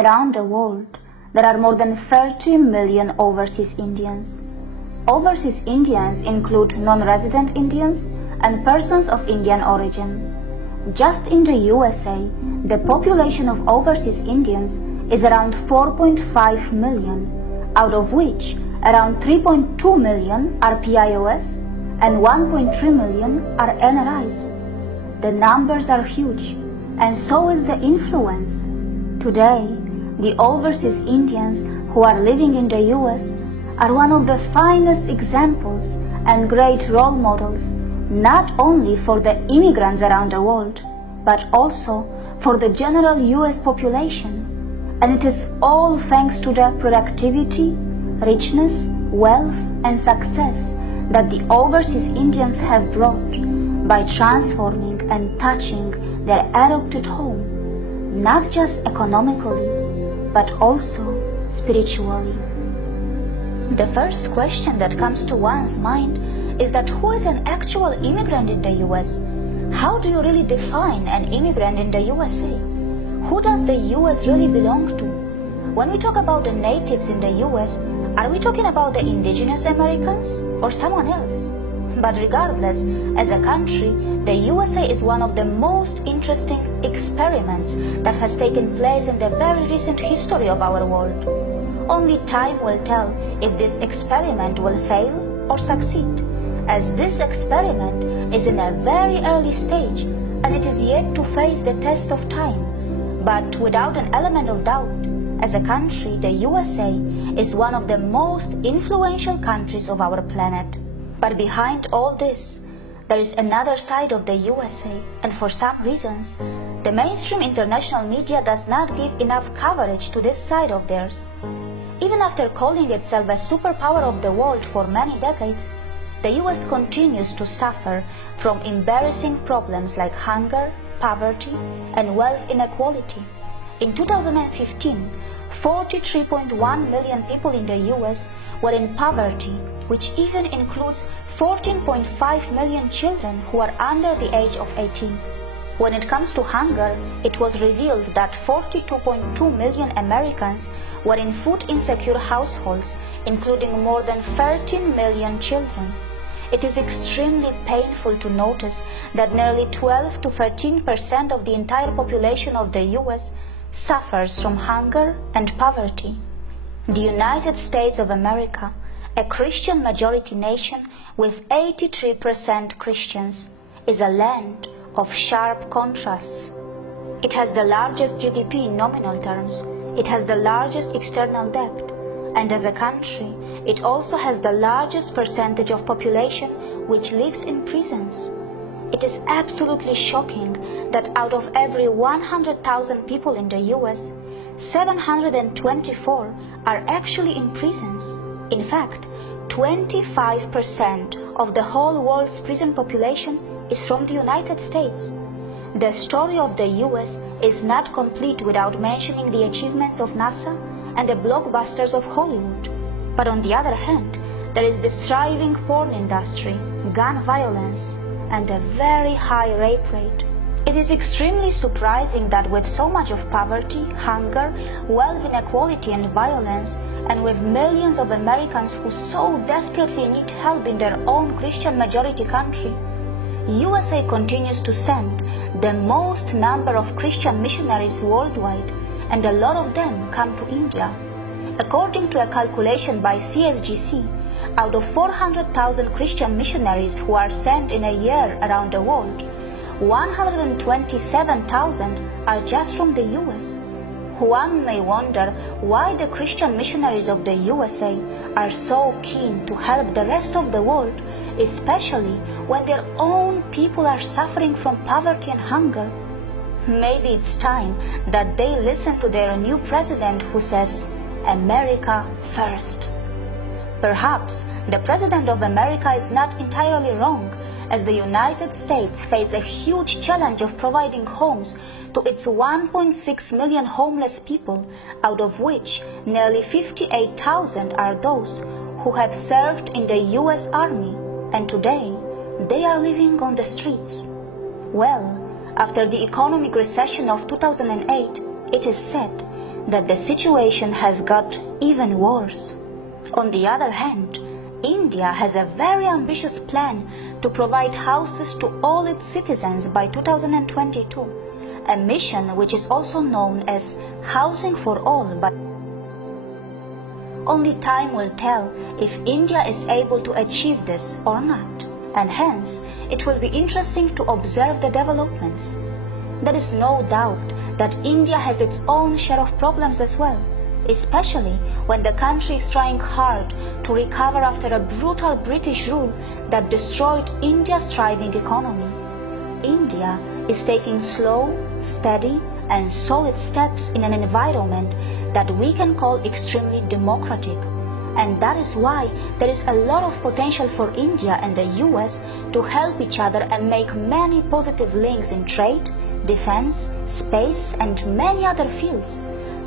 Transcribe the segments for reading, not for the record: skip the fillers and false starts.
Around the world, there are more than 30 million overseas Indians. Overseas Indians include non-resident Indians and persons of Indian origin. Just in the USA, the population of overseas Indians is around 4.5 million, out of which around 3.2 million are PIOS and 1.3 million are NRIs. The numbers are huge, and so is the influence. Today, the overseas Indians who are living in the US are one of the finest examples and great role models, not only for the immigrants around the world, but also for the general US population. And it is all thanks to the productivity, richness, wealth, and success that the overseas Indians have brought by transforming and touching their adopted home, not just economically, but also spiritually. The first question that comes to one's mind is that who is an actual immigrant in the US? How do you really define an immigrant in the USA? Who does the US really belong to? When we talk about the natives in the US, are we talking about the indigenous Americans or someone else? But regardless, as a country, the USA is one of the most interesting experiments that has taken place in the very recent history of our world. Only time will tell if this experiment will fail or succeed, as this experiment is in a very early stage and it is yet to face the test of time. But without an element of doubt, as a country, the USA is one of the most influential countries of our planet. But behind all this, there is another side of the USA, and for some reasons, the mainstream international media does not give enough coverage to this side of theirs. Even after calling itself a superpower of the world for many decades, the US continues to suffer from embarrassing problems like hunger, poverty, and wealth inequality. In 2015, 43.1 million people in the US were in poverty, which even includes 14.5 million children who are under the age of 18. When it comes to hunger, it was revealed that 42.2 million Americans were in food-insecure households, including more than 13 million children. It is extremely painful to notice that nearly 12 to 13% of the entire population of the US suffers from hunger and poverty. The United States of America, a Christian majority nation with 83% Christians, is a land of sharp contrasts. It has the largest GDP in nominal terms, it has the largest external debt, and as a country, it also has the largest percentage of population which lives in prisons. It is absolutely shocking that out of every 100,000 people in the US, 724 are actually in prisons. In fact, 25% of the whole world's prison population is from the United States. The story of the US is not complete without mentioning the achievements of NASA and the blockbusters of Hollywood. But on the other hand, there is the thriving porn industry, gun violence, and a very high rape rate. It is extremely surprising that with so much of poverty, hunger, wealth inequality and violence, and with millions of Americans who so desperately need help in their own Christian majority country, USA continues to send the most number of Christian missionaries worldwide, and a lot of them come to India. According to a calculation by CSGC, out of 400,000 Christian missionaries who are sent in a year around the world, 127,000 are just from the US. One may wonder why the Christian missionaries of the USA are so keen to help the rest of the world, especially when their own people are suffering from poverty and hunger. Maybe it's time that they listen to their new president who says, "America first." Perhaps the President of America is not entirely wrong, as the United States faces a huge challenge of providing homes to its 1.6 million homeless people, out of which nearly 58,000 are those who have served in the US Army, and today they are living on the streets. Well, after the economic recession of 2008, it is said that the situation has got even worse. On the other hand, India has a very ambitious plan to provide houses to all its citizens by 2022, a mission which is also known as Housing for All. But only time will tell if India is able to achieve this or not, and hence it will be interesting to observe the developments. There is no doubt that India has its own share of problems as well, especially when the country is trying hard to recover after a brutal British rule that destroyed India's thriving economy. India is taking slow, steady, and solid steps in an environment that we can call extremely democratic. And that is why there is a lot of potential for India and the US to help each other and make many positive links in trade, defense, space, and many other fields.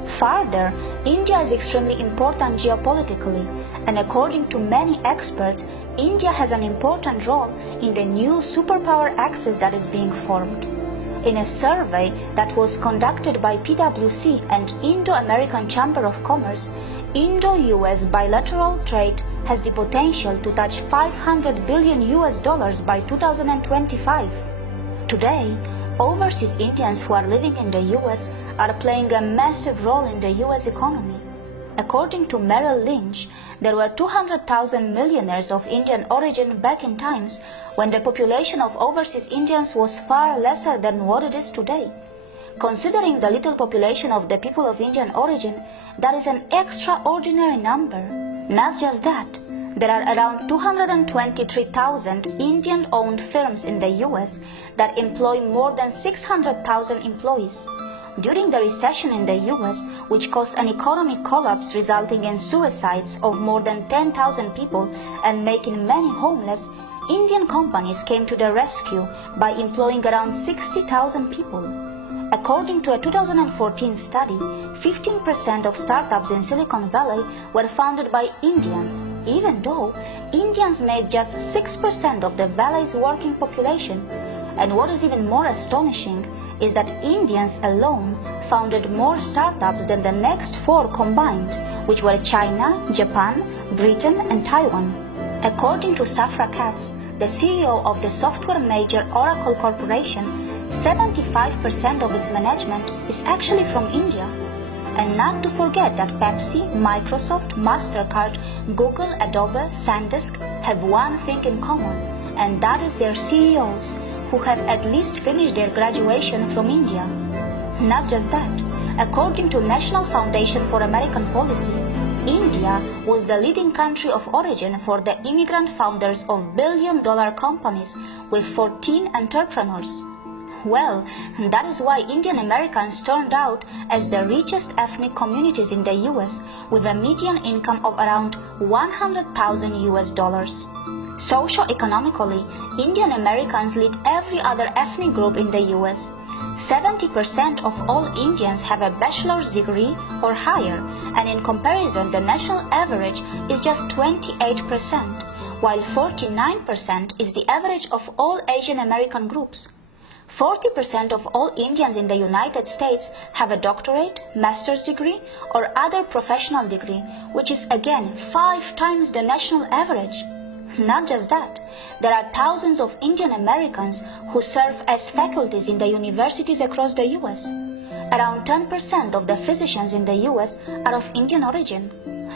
Further, India is extremely important geopolitically, and according to many experts, India has an important role in the new superpower axis that is being formed. In a survey that was conducted by PwC and Indo-American Chamber of Commerce, Indo-US bilateral trade has the potential to touch $500 billion by 2025. Today, overseas Indians who are living in the US are playing a massive role in the US economy. According to Merrill Lynch, there were 200,000 millionaires of Indian origin back in times when the population of overseas Indians was far lesser than what it is today. Considering the little population of the people of Indian origin, that is an extraordinary number. Not just that, there are around 223,000 Indian-owned firms in the US that employ more than 600,000 employees. During the recession in the US, which caused an economic collapse resulting in suicides of more than 10,000 people and making many homeless, Indian companies came to the rescue by employing around 60,000 people. According to a 2014 study, 15% of startups in Silicon Valley were founded by Indians, even though Indians made just 6% of the valley's working population. And what is even more astonishing is that Indians alone founded more startups than the next four combined, which were China, Japan, Britain, and Taiwan. According to Safra Catz, the CEO of the software major Oracle Corporation, 75% of its management is actually from India. And not to forget that Pepsi, Microsoft, MasterCard, Google, Adobe, SanDisk have one thing in common, and that is their CEOs, who have at least finished their graduation from India. Not just that, according to National Foundation for American Policy, India was the leading country of origin for the immigrant founders of billion-dollar companies with 14 entrepreneurs. Well, that is why Indian Americans turned out as the richest ethnic communities in the US, with a median income of around $100,000. Socio-economically, Indian Americans lead every other ethnic group in the US. 70% of all Indians have a bachelor's degree or higher, and in comparison, the national average is just 28%, while 49% is the average of all Asian American groups. 40% of all Indians in the United States have a doctorate, master's degree, or other professional degree, which is again 5 times the national average. Not just that, there are thousands of Indian Americans who serve as faculties in the universities across the US. Around 10% of the physicians in the US are of Indian origin.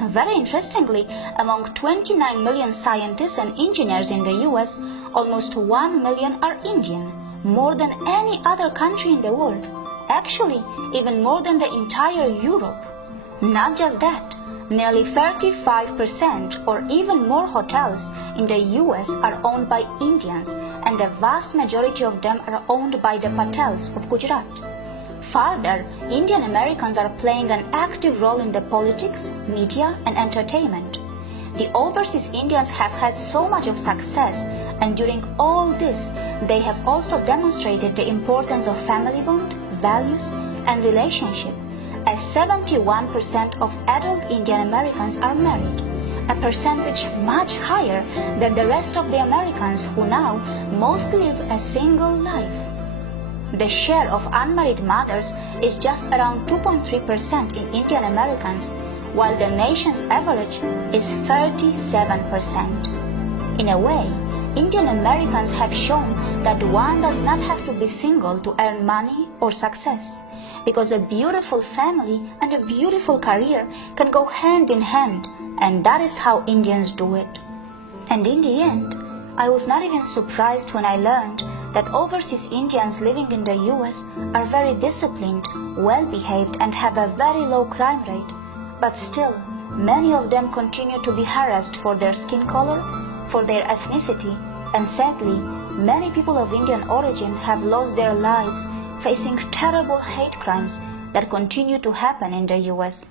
Very interestingly, among 29 million scientists and engineers in the US, almost 1 million are Indian, more than any other country in the world. Actually, even more than the entire Europe. Not just that, nearly 35% or even more hotels in the US are owned by Indians, and the vast majority of them are owned by the Patels of Gujarat. Further, Indian Americans are playing an active role in the politics, media, and entertainment. The overseas Indians have had so much of success, and during all this, they have also demonstrated the importance of family bond, values, and relationship, as 71% of adult Indian Americans are married, a percentage much higher than the rest of the Americans who now mostly live a single life. The share of unmarried mothers is just around 2.3% in Indian Americans, while the nation's average is 37%. In a way, Indian Americans have shown that one does not have to be single to earn money or success, because a beautiful family and a beautiful career can go hand in hand, and that is how Indians do it. And in the end, I was not even surprised when I learned that overseas Indians living in the US are very disciplined, well-behaved, and have a very low crime rate. But still, many of them continue to be harassed for their skin color, for their ethnicity, and sadly, many people of Indian origin have lost their lives facing terrible hate crimes that continue to happen in the US.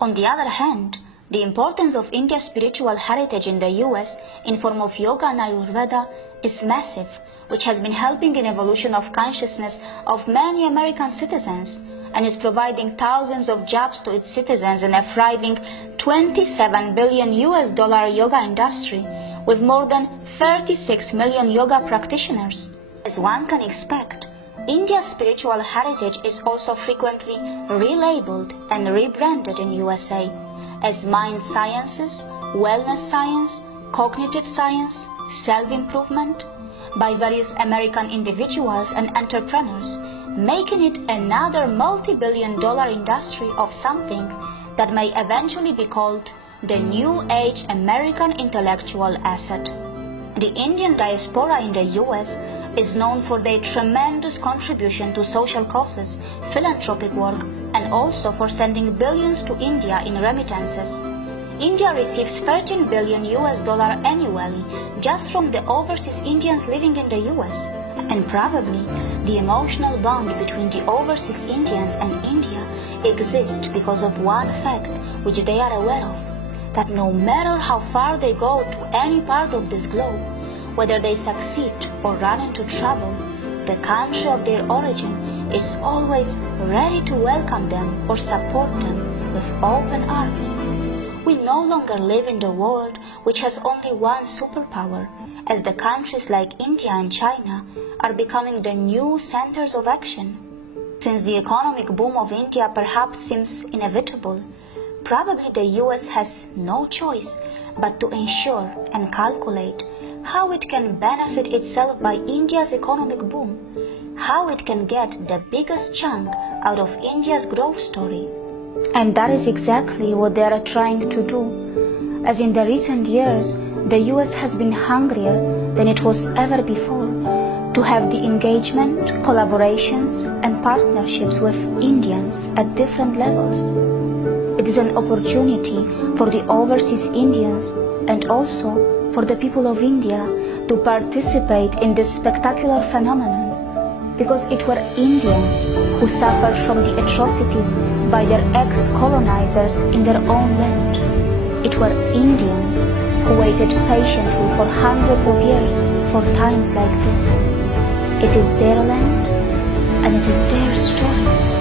On the other hand, the importance of India's spiritual heritage in the US in form of yoga and Ayurveda is massive, which has been helping in evolution of consciousness of many American citizens and is providing thousands of jobs to its citizens in a thriving $27 billion yoga industry with more than 36 million yoga practitioners. As one can expect, India's spiritual heritage is also frequently relabeled and rebranded in USA as mind sciences, wellness science, cognitive science, self-improvement by various American individuals and entrepreneurs, making it another multi-billion-dollar industry of something that may eventually be called the New Age American intellectual asset. The Indian diaspora in the US is known for their tremendous contribution to social causes, philanthropic work, and also for sending billions to India in remittances. India receives $13 billion annually just from the overseas Indians living in the US. And probably the emotional bond between the overseas Indians and India exists because of one fact which they are aware of, that no matter how far they go to any part of this globe, whether they succeed or run into trouble, the country of their origin is always ready to welcome them or support them with open arms. We no longer live in the world which has only one superpower, as the countries like India and China are becoming the new centers of action. Since the economic boom of India perhaps seems inevitable, probably the US has no choice but to ensure and calculate how it can benefit itself by India's economic boom, how it can get the biggest chunk out of India's growth story. And that is exactly what they are trying to do, as in the recent years, the US has been hungrier than it was ever before to have the engagement, collaborations, and partnerships with Indians at different levels. It is an opportunity for the overseas Indians and also for the people of India to participate in this spectacular phenomenon, because it were Indians who suffered from the atrocities by their ex-colonizers in their own land. It were Indians who waited patiently for hundreds of years for times like this. It is their land and it is their story.